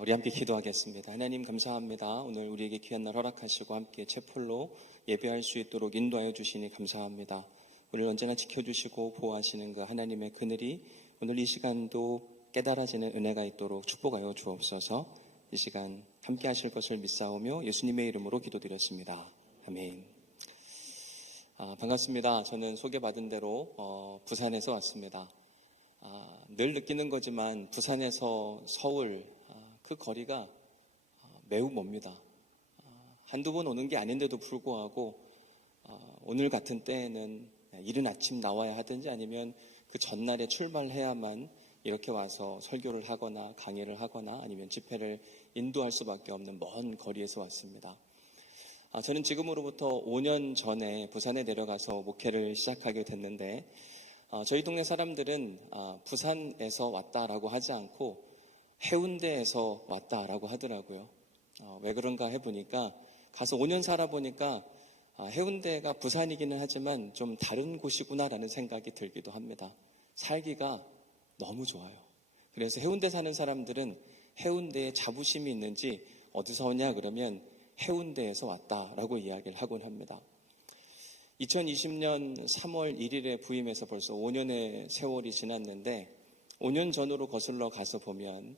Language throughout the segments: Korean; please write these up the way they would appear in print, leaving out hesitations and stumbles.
우리 함께 기도하겠습니다. 하나님 감사합니다. 오늘 우리에게 귀한 날 허락하시고 함께 채플로 예배할 수 있도록 인도하여 주시니 감사합니다. 우리를 언제나 지켜주시고 보호하시는 그 하나님의 그늘이 오늘 이 시간도 깨달아지는 은혜가 있도록 축복하여 주옵소서. 이 시간 함께 하실 것을 믿사오며 예수님의 이름으로 기도드렸습니다. 아멘. 반갑습니다. 저는 소개받은 대로 부산에서 왔습니다. 늘 느끼는 거지만 부산에서 서울 그 거리가 매우 멉니다. 한두 번 오는 게 아닌데도 불구하고 오늘 같은 때에는 이른 아침 나와야 하든지 아니면 그 전날에 출발해야만 이렇게 와서 설교를 하거나 강의를 하거나 아니면 집회를 인도할 수밖에 없는 먼 거리에서 왔습니다. 저는 지금으로부터 5년 전에 부산에 내려가서 목회를 시작하게 됐는데 저희 동네 사람들은 부산에서 왔다라고 하지 않고 해운대에서 왔다라고 하더라고요. 왜 그런가 해보니까 가서 5년 살아보니까 해운대가 부산이기는 하지만 좀 다른 곳이구나라는 생각이 들기도 합니다. 살기가 너무 좋아요. 그래서 해운대 사는 사람들은 해운대에 자부심이 있는지 어디서 오냐 그러면 해운대에서 왔다라고 이야기를 하곤 합니다. 2020년 3월 1일에 부임해서 벌써 5년의 세월이 지났는데 5년 전으로 거슬러 가서 보면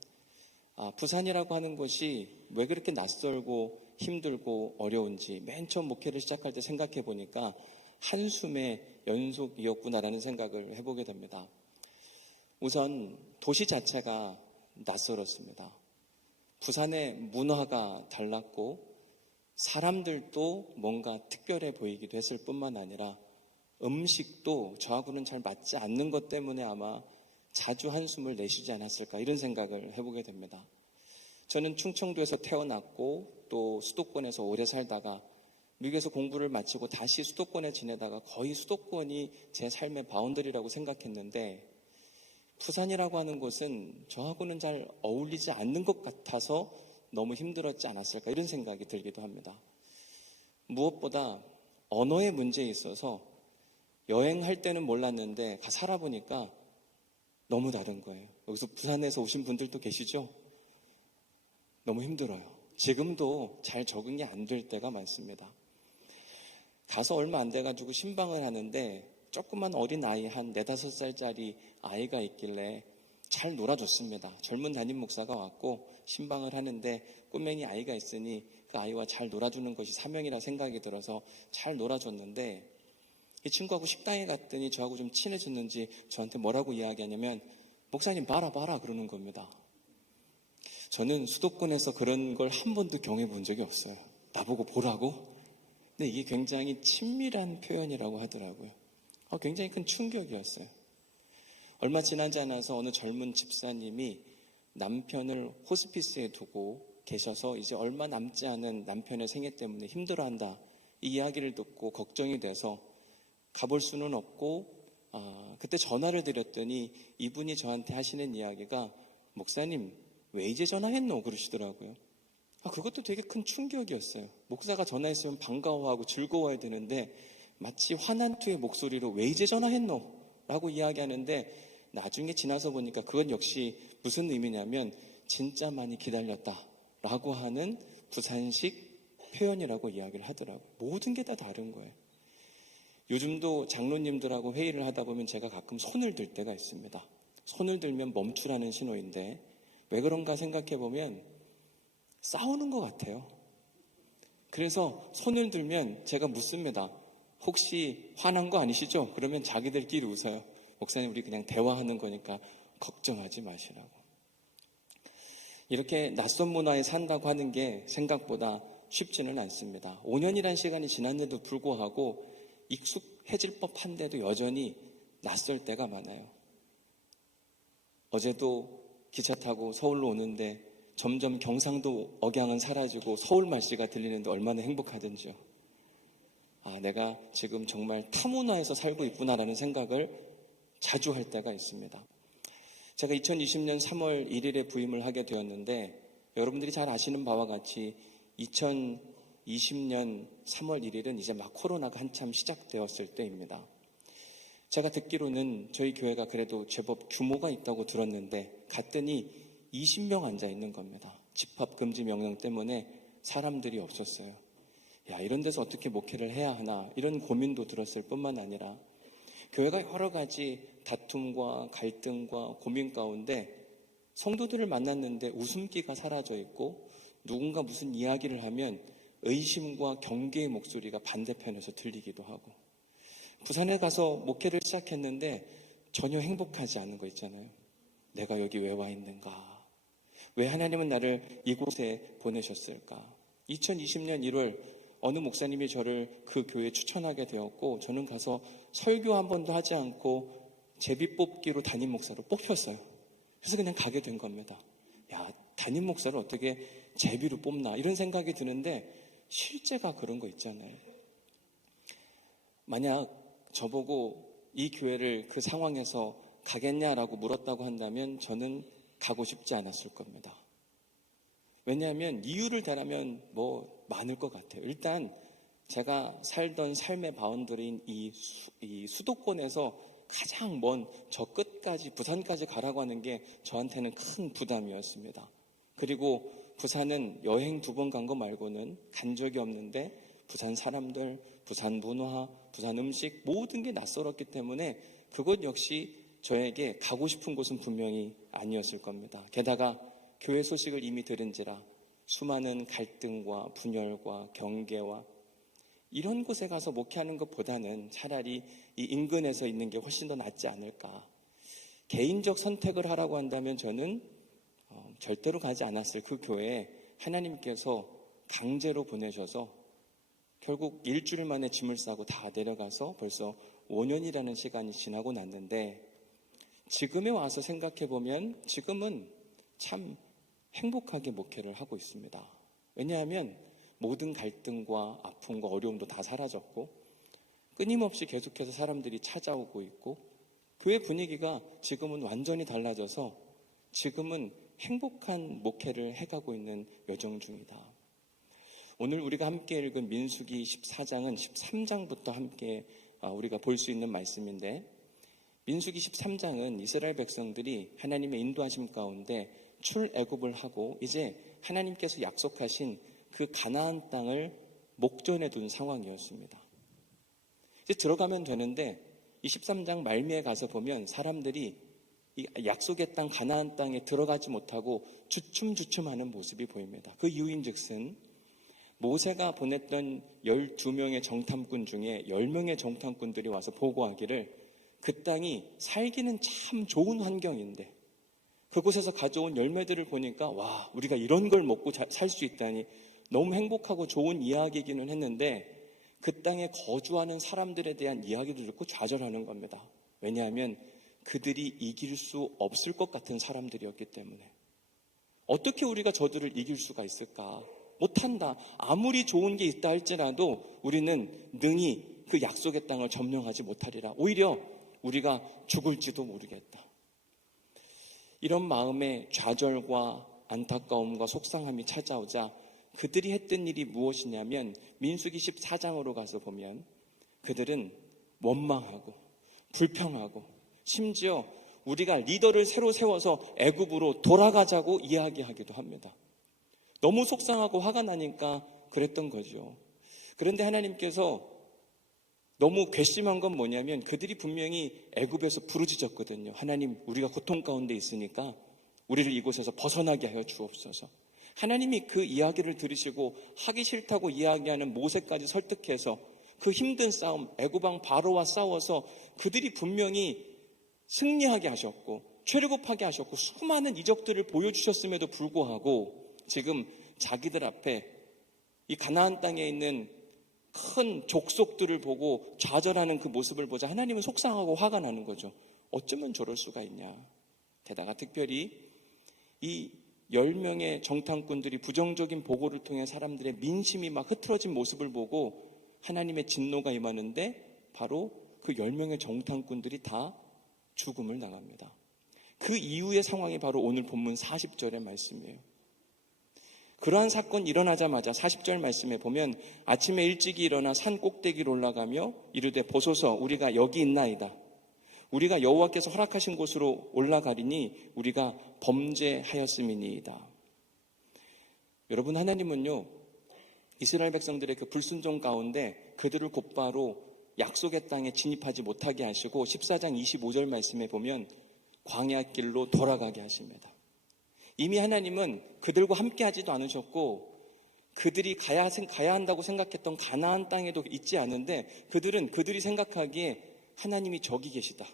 부산이라고 하는 곳이 왜 그렇게 낯설고 힘들고 어려운지 맨 처음 목회를 시작할 때 생각해 보니까 한숨의 연속이었구나라는 생각을 해보게 됩니다. 우선 도시 자체가 낯설었습니다. 부산의 문화가 달랐고 사람들도 뭔가 특별해 보이기도 했을 뿐만 아니라 음식도 저하고는 잘 맞지 않는 것 때문에 아마 자주 한숨을 내쉬지 않았을까 이런 생각을 해보게 됩니다. 저는 충청도에서 태어났고 또 수도권에서 오래 살다가 미국에서 공부를 마치고 다시 수도권에 지내다가 거의 수도권이 제 삶의 바운더리라고 생각했는데 부산이라고 하는 곳은 저하고는 잘 어울리지 않는 것 같아서 너무 힘들었지 않았을까 이런 생각이 들기도 합니다. 무엇보다 언어의 문제에 있어서 여행할 때는 몰랐는데 살아보니까 너무 다른 거예요. 여기서 부산에서 오신 분들도 계시죠? 너무 힘들어요. 지금도 잘 적응이 안 될 때가 많습니다. 가서 얼마 안 돼가지고 신방을 하는데 조그만 어린 아이 한 4, 5살짜리 아이가 있길래 잘 놀아줬습니다. 젊은 담임 목사가 왔고 신방을 하는데 꼬맹이 아이가 있으니 그 아이와 잘 놀아주는 것이 사명이라 생각이 들어서 잘 놀아줬는데 이 친구하고 식당에 갔더니 저하고 좀 친해졌는지 저한테 뭐라고 이야기하냐면 목사님 봐라 그러는 겁니다. 저는 수도권에서 그런 걸 한 번도 경험해 본 적이 없어요. 나보고 보라고? 근데 이게 굉장히 친밀한 표현이라고 하더라고요. 굉장히 큰 충격이었어요. 얼마 지나지 않아서 어느 젊은 집사님이 남편을 호스피스에 두고 계셔서 이제 얼마 남지 않은 남편의 생애 때문에 힘들어한다. 이 이야기를 듣고 걱정이 돼서 가볼 수는 없고 그때 전화를 드렸더니 이분이 저한테 하시는 이야기가 목사님 왜 이제 전화했노? 그러시더라고요. 그것도 되게 큰 충격이었어요. 목사가 전화했으면 반가워하고 즐거워야 되는데 마치 화난 투의 목소리로 왜 이제 전화했노? 라고 이야기하는데 나중에 지나서 보니까 그건 역시 무슨 의미냐면 진짜 많이 기다렸다 라고 하는 부산식 표현이라고 이야기를 하더라고요. 모든 게 다 다른 거예요. 요즘도 장로님들하고 회의를 하다 보면 제가 가끔 손을 들 때가 있습니다. 손을 들면 멈추라는 신호인데 왜 그런가 생각해 보면 싸우는 것 같아요. 그래서 손을 들면 제가 묻습니다. 혹시 화난 거 아니시죠? 그러면 자기들끼리 웃어요. 목사님 우리 그냥 대화하는 거니까 걱정하지 마시라고. 이렇게 낯선 문화에 산다고 하는 게 생각보다 쉽지는 않습니다. 5년이란 시간이 지났는데도 불구하고 익숙해질 법한데도 여전히 낯설 때가 많아요. 어제도 기차 타고 서울로 오는데 점점 경상도 억양은 사라지고 서울 말씨가 들리는데 얼마나 행복하든지요. 내가 지금 정말 타문화에서 살고 있구나라는 생각을 자주 할 때가 있습니다. 제가 2020년 3월 1일에 부임을 하게 되었는데 여러분들이 잘 아시는 바와 같이 2020년 3월 1일은 이제 막 코로나가 한참 시작되었을 때입니다. 제가 듣기로는 저희 교회가 그래도 제법 규모가 있다고 들었는데 갔더니 20명 앉아 있는 겁니다. 집합금지 명령 때문에 사람들이 없었어요. 야, 이런 데서 어떻게 목회를 해야 하나 이런 고민도 들었을 뿐만 아니라 교회가 여러 가지 다툼과 갈등과 고민 가운데 성도들을 만났는데 웃음기가 사라져 있고 누군가 무슨 이야기를 하면 의심과 경계의 목소리가 반대편에서 들리기도 하고 부산에 가서 목회를 시작했는데 전혀 행복하지 않은 거 있잖아요. 내가 여기 왜 와 있는가? 왜 하나님은 나를 이곳에 보내셨을까? 2020년 1월 어느 목사님이 저를 그 교회에 추천하게 되었고 저는 가서 설교 한 번도 하지 않고 제비 뽑기로 담임 목사로 뽑혔어요. 그래서 그냥 가게 된 겁니다. 야, 담임 목사를 어떻게 제비로 뽑나 이런 생각이 드는데 실제가 그런 거 있잖아요. 만약 저보고 이 교회를 그 상황에서 가겠냐라고 물었다고 한다면 저는 가고 싶지 않았을 겁니다. 왜냐하면 이유를 대라면 뭐 많을 것 같아요. 일단 제가 살던 삶의 바운더리인 이 수도권에서 가장 먼 저 끝까지 부산까지 가라고 하는 게 저한테는 큰 부담이었습니다. 그리고 부산은 여행 2번 간 거 말고는 간 적이 없는데 부산 사람들, 부산 문화, 부산 음식 모든 게 낯설었기 때문에 그것 역시 저에게 가고 싶은 곳은 분명히 아니었을 겁니다. 게다가 교회 소식을 이미 들은지라 수많은 갈등과 분열과 경계와 이런 곳에 가서 목회하는 것보다는 차라리 이 인근에서 있는 게 훨씬 더 낫지 않을까. 개인적 선택을 하라고 한다면 저는 절대로 가지 않았을 그 교회에 하나님께서 강제로 보내셔서 결국 일주일 만에 짐을 싸고 다 내려가서 벌써 5년이라는 시간이 지나고 났는데 지금에 와서 생각해보면 지금은 참 행복하게 목회를 하고 있습니다. 왜냐하면 모든 갈등과 아픔과 어려움도 다 사라졌고 끊임없이 계속해서 사람들이 찾아오고 있고 교회 분위기가 지금은 완전히 달라져서 지금은 행복한 목회를 해가고 있는 여정 중이다. 오늘 우리가 함께 읽은 민수기 14장은 13장부터 함께 우리가 볼 수 있는 말씀인데 민수기 13장은 이스라엘 백성들이 하나님의 인도하심 가운데 출애굽을 하고 이제 하나님께서 약속하신 그 가나안 땅을 목전에 둔 상황이었습니다. 이제 들어가면 되는데 이 13장 말미에 가서 보면 사람들이 이 약속의 땅 가나안 땅에 들어가지 못하고 주춤주춤하는 모습이 보입니다. 그 이유인즉슨 모세가 보냈던 12명의 정탐꾼 중에 10명의 정탐꾼들이 와서 보고하기를 그 땅이 살기는 참 좋은 환경인데 그곳에서 가져온 열매들을 보니까 와, 우리가 이런 걸 먹고 살 수 있다니 너무 행복하고 좋은 이야기이기는 했는데 그 땅에 거주하는 사람들에 대한 이야기도 듣고 좌절하는 겁니다. 왜냐하면 그들이 이길 수 없을 것 같은 사람들이었기 때문에 어떻게 우리가 저들을 이길 수가 있을까? 못한다. 아무리 좋은 게 있다 할지라도 우리는 능히 그 약속의 땅을 점령하지 못하리라. 오히려 우리가 죽을지도 모르겠다. 이런 마음의 좌절과 안타까움과 속상함이 찾아오자 그들이 했던 일이 무엇이냐면 민수기 14장으로 가서 보면 그들은 원망하고 불평하고 심지어 우리가 리더를 새로 세워서 애굽으로 돌아가자고 이야기하기도 합니다. 너무 속상하고 화가 나니까 그랬던 거죠. 그런데 하나님께서 너무 괘씸한 건 뭐냐면 그들이 분명히 애굽에서 부르짖었거든요. 하나님, 우리가 고통 가운데 있으니까 우리를 이곳에서 벗어나게 하여 주옵소서. 하나님이 그 이야기를 들으시고 하기 싫다고 이야기하는 모세까지 설득해서 그 힘든 싸움, 애굽왕 바로와 싸워서 그들이 분명히 승리하게 하셨고 출애굽하게 하셨고 수많은 이적들을 보여주셨음에도 불구하고 지금 자기들 앞에 이 가나안 땅에 있는 큰 족속들을 보고 좌절하는 그 모습을 보자 하나님은 속상하고 화가 나는 거죠. 어쩌면 저럴 수가 있냐. 게다가 특별히 이 10명의 정탐꾼들이 부정적인 보고를 통해 사람들의 민심이 막 흐트러진 모습을 보고 하나님의 진노가 임하는데 바로 그 10명의 정탐꾼들이 다 죽음을 당합니다. 그 이후의 상황이 바로 오늘 본문 40절의 말씀이에요. 그러한 사건이 일어나자마자 40절 말씀에 보면 아침에 일찍이 일어나 산 꼭대기로 올라가며 이르되 보소서 우리가 여기 있나이다. 우리가 여호와께서 허락하신 곳으로 올라가리니 우리가 범죄하였음이니이다. 여러분, 하나님은요, 이스라엘 백성들의 그 불순종 가운데 그들을 곧바로 약속의 땅에 진입하지 못하게 하시고 14장 25절 말씀에 보면 광야 길로 돌아가게 하십니다. 이미 하나님은 그들과 함께 하지도 않으셨고 그들이 가야 한다고 생각했던 가나안 땅에도 있지 않은데 그들이 생각하기에 하나님이 저기 계시다.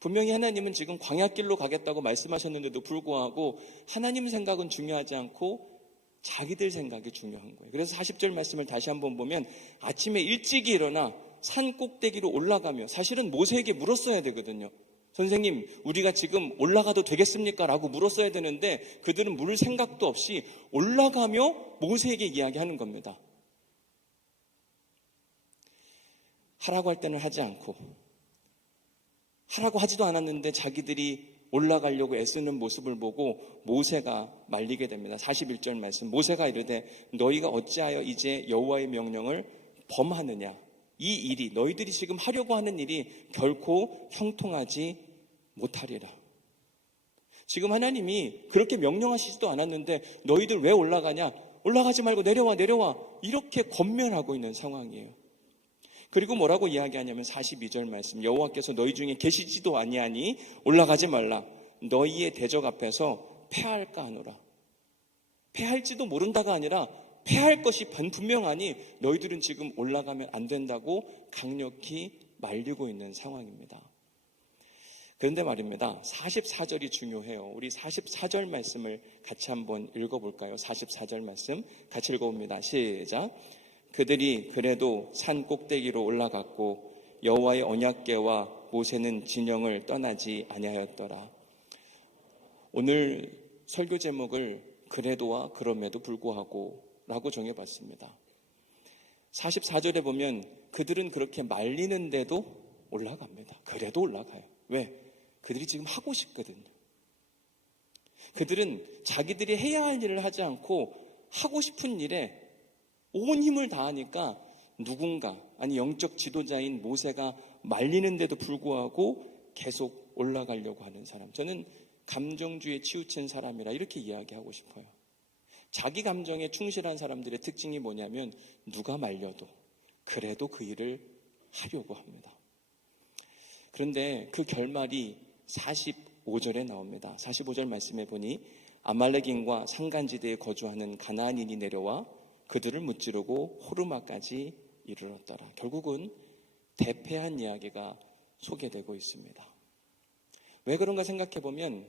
분명히 하나님은 지금 광야길로 가겠다고 말씀하셨는데도 불구하고 하나님 생각은 중요하지 않고 자기들 생각이 중요한 거예요. 그래서 40절 말씀을 다시 한번 보면 아침에 일찍이 일어나 산 꼭대기로 올라가며, 사실은 모세에게 물었어야 되거든요. 선생님, 우리가 지금 올라가도 되겠습니까? 라고 물었어야 되는데 그들은 물을 생각도 없이 올라가며 모세에게 이야기하는 겁니다. 하라고 할 때는 하지 않고, 하라고 하지도 않았는데 자기들이 올라가려고 애쓰는 모습을 보고 모세가 말리게 됩니다. 41절 말씀, 모세가 이르되 너희가 어찌하여 이제 여호와의 명령을 범하느냐. 이 일이, 너희들이 지금 하려고 하는 일이 결코 형통하지 못하리라. 지금 하나님이 그렇게 명령하시지도 않았는데 너희들 왜 올라가냐? 올라가지 말고 내려와 이렇게 권면하고 있는 상황이에요. 그리고 뭐라고 이야기하냐면 42절 말씀, 여호와께서 너희 중에 계시지도 아니하니 올라가지 말라. 너희의 대적 앞에서 패할까 하노라. 패할지도 모른다가 아니라 패할 것이 분명하니 너희들은 지금 올라가면 안 된다고 강력히 말리고 있는 상황입니다. 그런데 말입니다, 44절이 중요해요. 우리 44절 말씀을 같이 한번 읽어볼까요? 44절 말씀 같이 읽어봅니다. 시작. 그들이 그래도 산 꼭대기로 올라갔고 여호와의 언약궤와 모세는 진영을 떠나지 아니하였더라. 오늘 설교 제목을 그래도와 그럼에도 불구하고 라고 정해봤습니다. 44절에 보면 그들은 그렇게 말리는데도 올라갑니다. 그래도 올라가요. 왜? 그들이 지금 하고 싶거든요. 그들은 자기들이 해야 할 일을 하지 않고 하고 싶은 일에 온 힘을 다하니까 누군가, 아니 영적 지도자인 모세가 말리는데도 불구하고 계속 올라가려고 하는 사람. 저는 감정주의에 치우친 사람이라 이렇게 이야기하고 싶어요. 자기 감정에 충실한 사람들의 특징이 뭐냐면 누가 말려도 그래도 그 일을 하려고 합니다. 그런데 그 결말이 45절에 나옵니다. 45절 말씀에 보니 아말렉인과 산간지대에 거주하는 가나안인이 내려와 그들을 무찌르고 호르마까지 이르렀더라. 결국은 대패한 이야기가 소개되고 있습니다. 왜 그런가 생각해 보면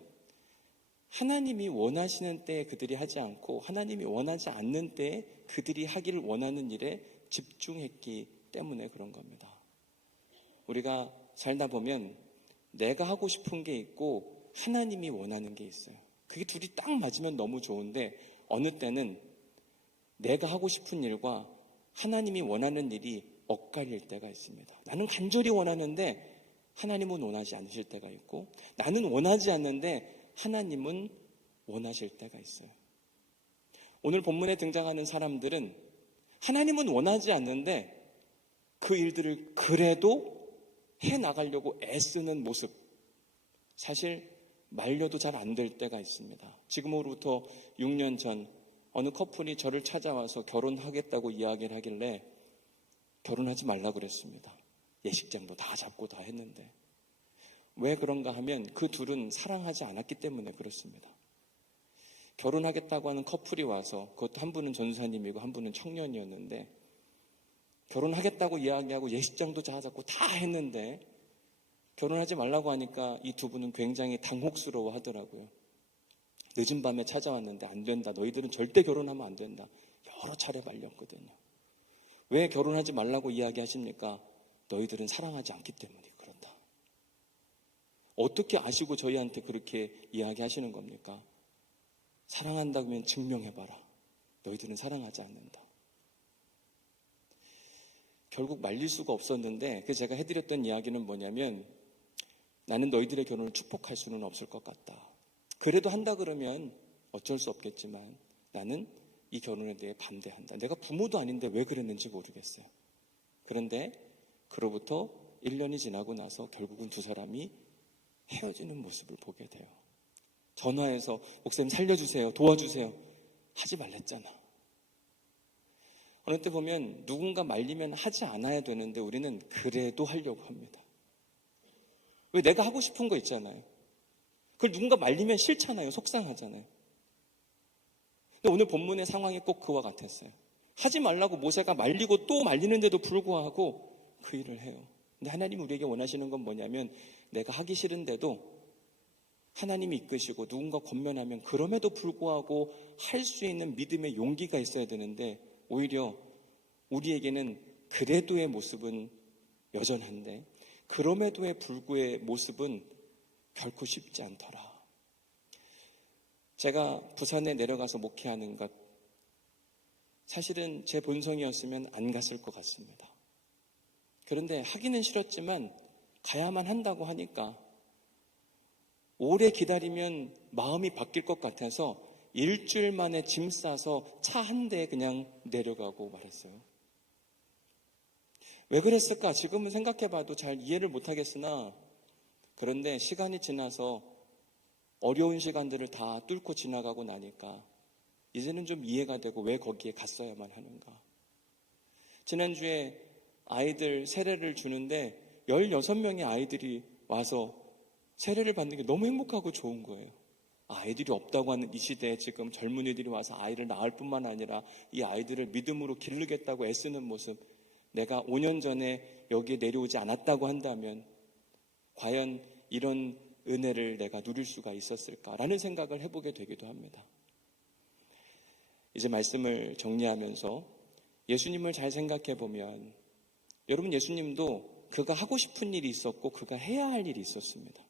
하나님이 원하시는 때에 그들이 하지 않고 하나님이 원하지 않는 때에 그들이 하기를 원하는 일에 집중했기 때문에 그런 겁니다. 우리가 살다 보면 내가 하고 싶은 게 있고 하나님이 원하는 게 있어요. 그게 둘이 딱 맞으면 너무 좋은데 어느 때는 내가 하고 싶은 일과 하나님이 원하는 일이 엇갈릴 때가 있습니다. 나는 간절히 원하는데 하나님은 원하지 않으실 때가 있고 나는 원하지 않는데 하나님은 원하실 때가 있어요. 오늘 본문에 등장하는 사람들은 하나님은 원하지 않는데 그 일들을 그래도 해나가려고 애쓰는 모습, 사실 말려도 잘 안 될 때가 있습니다. 지금으로부터 6년 전 어느 커플이 저를 찾아와서 결혼하겠다고 이야기를 하길래 결혼하지 말라고 그랬습니다. 예식장도 다 잡고 다 했는데. 왜 그런가 하면 그 둘은 사랑하지 않았기 때문에 그렇습니다. 결혼하겠다고 하는 커플이 와서, 그것도 한 분은 전사님이고 한 분은 청년이었는데 결혼하겠다고 이야기하고 예식장도 다 잡고 다 했는데 결혼하지 말라고 하니까 이 두 분은 굉장히 당혹스러워 하더라고요. 늦은 밤에 찾아왔는데 안 된다. 너희들은 절대 결혼하면 안 된다. 여러 차례 말렸거든요. 왜 결혼하지 말라고 이야기하십니까? 너희들은 사랑하지 않기 때문에 그런다. 어떻게 아시고 저희한테 그렇게 이야기하시는 겁니까? 사랑한다면 증명해봐라. 너희들은 사랑하지 않는다. 결국 말릴 수가 없었는데 그 제가 해드렸던 이야기는 뭐냐면 나는 너희들의 결혼을 축복할 수는 없을 것 같다. 그래도 한다 그러면 어쩔 수 없겠지만 나는 이 결혼에 대해 반대한다. 내가 부모도 아닌데 왜 그랬는지 모르겠어요. 그런데 그로부터 1년이 지나고 나서 결국은 두 사람이 헤어지는 모습을 보게 돼요. 전화해서 목사님 살려주세요, 도와주세요 하지 말랬잖아. 어느 때 보면 누군가 말리면 하지 않아야 되는데 우리는 그래도 하려고 합니다. 왜? 내가 하고 싶은 거 있잖아요. 그걸 누군가 말리면 싫잖아요. 속상하잖아요. 근데 오늘 본문의 상황이 꼭 그와 같았어요. 하지 말라고 모세가 말리고 또 말리는데도 불구하고 그 일을 해요. 근데 하나님이 우리에게 원하시는 건 뭐냐면 내가 하기 싫은데도 하나님이 이끄시고 누군가 권면하면 그럼에도 불구하고 할 수 있는 믿음의 용기가 있어야 되는데 오히려 우리에게는 그래도의 모습은 여전한데 그럼에도의 불구의 모습은 결코 쉽지 않더라. 제가 부산에 내려가서 목회하는 것 사실은 제 본성이었으면 안 갔을 것 같습니다. 그런데 하기는 싫었지만 가야만 한다고 하니까 오래 기다리면 마음이 바뀔 것 같아서 일주일 만에 짐 싸서 차 한 대에 그냥 내려가고 말했어요. 왜 그랬을까? 지금은 생각해봐도 잘 이해를 못하겠으나 그런데 시간이 지나서 어려운 시간들을 다 뚫고 지나가고 나니까 이제는 좀 이해가 되고 왜 거기에 갔어야만 하는가. 지난주에 아이들 세례를 주는데 16명의 아이들이 와서 세례를 받는 게 너무 행복하고 좋은 거예요. 아이들이 없다고 하는 이 시대에 지금 젊은이들이 와서 아이를 낳을 뿐만 아니라 이 아이들을 믿음으로 기르겠다고 애쓰는 모습, 내가 5년 전에 여기에 내려오지 않았다고 한다면 과연 이런 은혜를 내가 누릴 수가 있었을까라는 생각을 해보게 되기도 합니다. 이제 말씀을 정리하면서 예수님을 잘 생각해 보면 여러분 예수님도 그가 하고 싶은 일이 있었고 그가 해야 할 일이 있었습니다.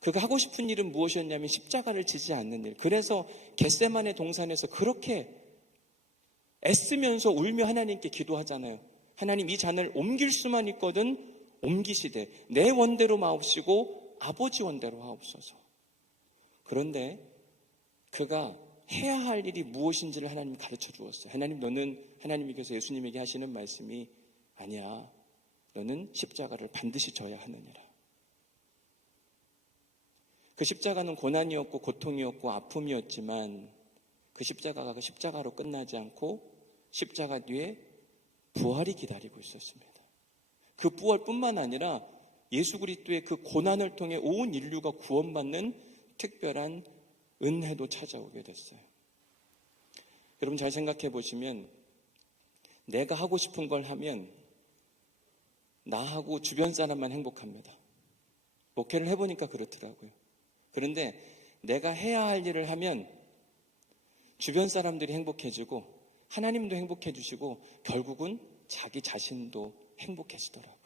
그가 하고 싶은 일은 무엇이었냐면 십자가를 지지 않는 일. 그래서 겟세마네 동산에서 그렇게 애쓰면서 울며 하나님께 기도하잖아요. 하나님 이 잔을 옮길 수만 있거든 옮기시되 내 원대로 마옵시고 아버지 원대로 하옵소서. 그런데 그가 해야 할 일이 무엇인지를 하나님이 가르쳐 주었어요. 하나님께서 예수님에게 하시는 말씀이 아니야. 너는 십자가를 반드시 져야 하느니라. 그 십자가는 고난이었고 고통이었고 아픔이었지만 그 십자가가 그 십자가로 끝나지 않고 십자가 뒤에 부활이 기다리고 있었습니다. 그 부활뿐만 아니라 예수 그리스도의 그 고난을 통해 온 인류가 구원받는 특별한 은혜도 찾아오게 됐어요. 여러분 잘 생각해 보시면 내가 하고 싶은 걸 하면 나하고 주변 사람만 행복합니다. 목회를 해보니까 그렇더라고요. 그런데 내가 해야 할 일을 하면 주변 사람들이 행복해지고 하나님도 행복해 주시고 결국은 자기 자신도 행복해지더라고요.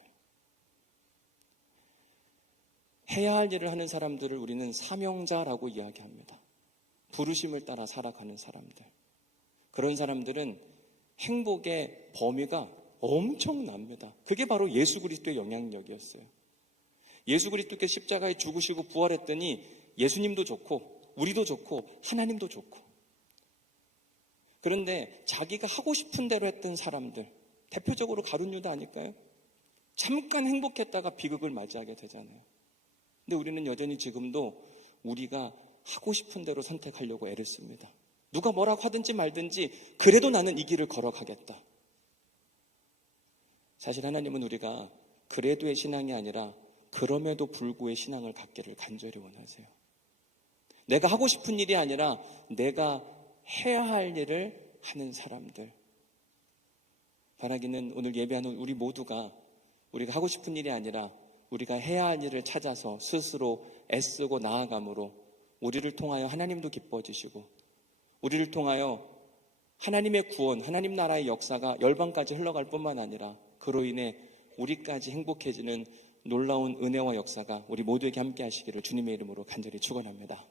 해야 할 일을 하는 사람들을 우리는 사명자라고 이야기합니다. 부르심을 따라 살아가는 사람들. 그런 사람들은 행복의 범위가 엄청납니다. 그게 바로 예수 그리스도의 영향력이었어요. 예수 그리스도께 십자가에 죽으시고 부활했더니 예수님도 좋고 우리도 좋고 하나님도 좋고. 그런데 자기가 하고 싶은 대로 했던 사람들, 대표적으로 가룟 유다 아닐까요? 잠깐 행복했다가 비극을 맞이하게 되잖아요. 근데 우리는 여전히 지금도 우리가 하고 싶은 대로 선택하려고 애를 씁니다. 누가 뭐라고 하든지 말든지 그래도 나는 이 길을 걸어가겠다. 사실 하나님은 우리가 그래도의 신앙이 아니라 그럼에도 불구의 신앙을 갖기를 간절히 원하세요. 내가 하고 싶은 일이 아니라 내가 해야 할 일을 하는 사람들. 바라기는 오늘 예배하는 우리 모두가 우리가 하고 싶은 일이 아니라 우리가 해야 할 일을 찾아서 스스로 애쓰고 나아감으로 우리를 통하여 하나님도 기뻐지시고 우리를 통하여 하나님의 구원, 하나님 나라의 역사가 열방까지 흘러갈 뿐만 아니라 그로 인해 우리까지 행복해지는 놀라운 은혜와 역사가 우리 모두에게 함께 하시기를 주님의 이름으로 간절히 축원합니다.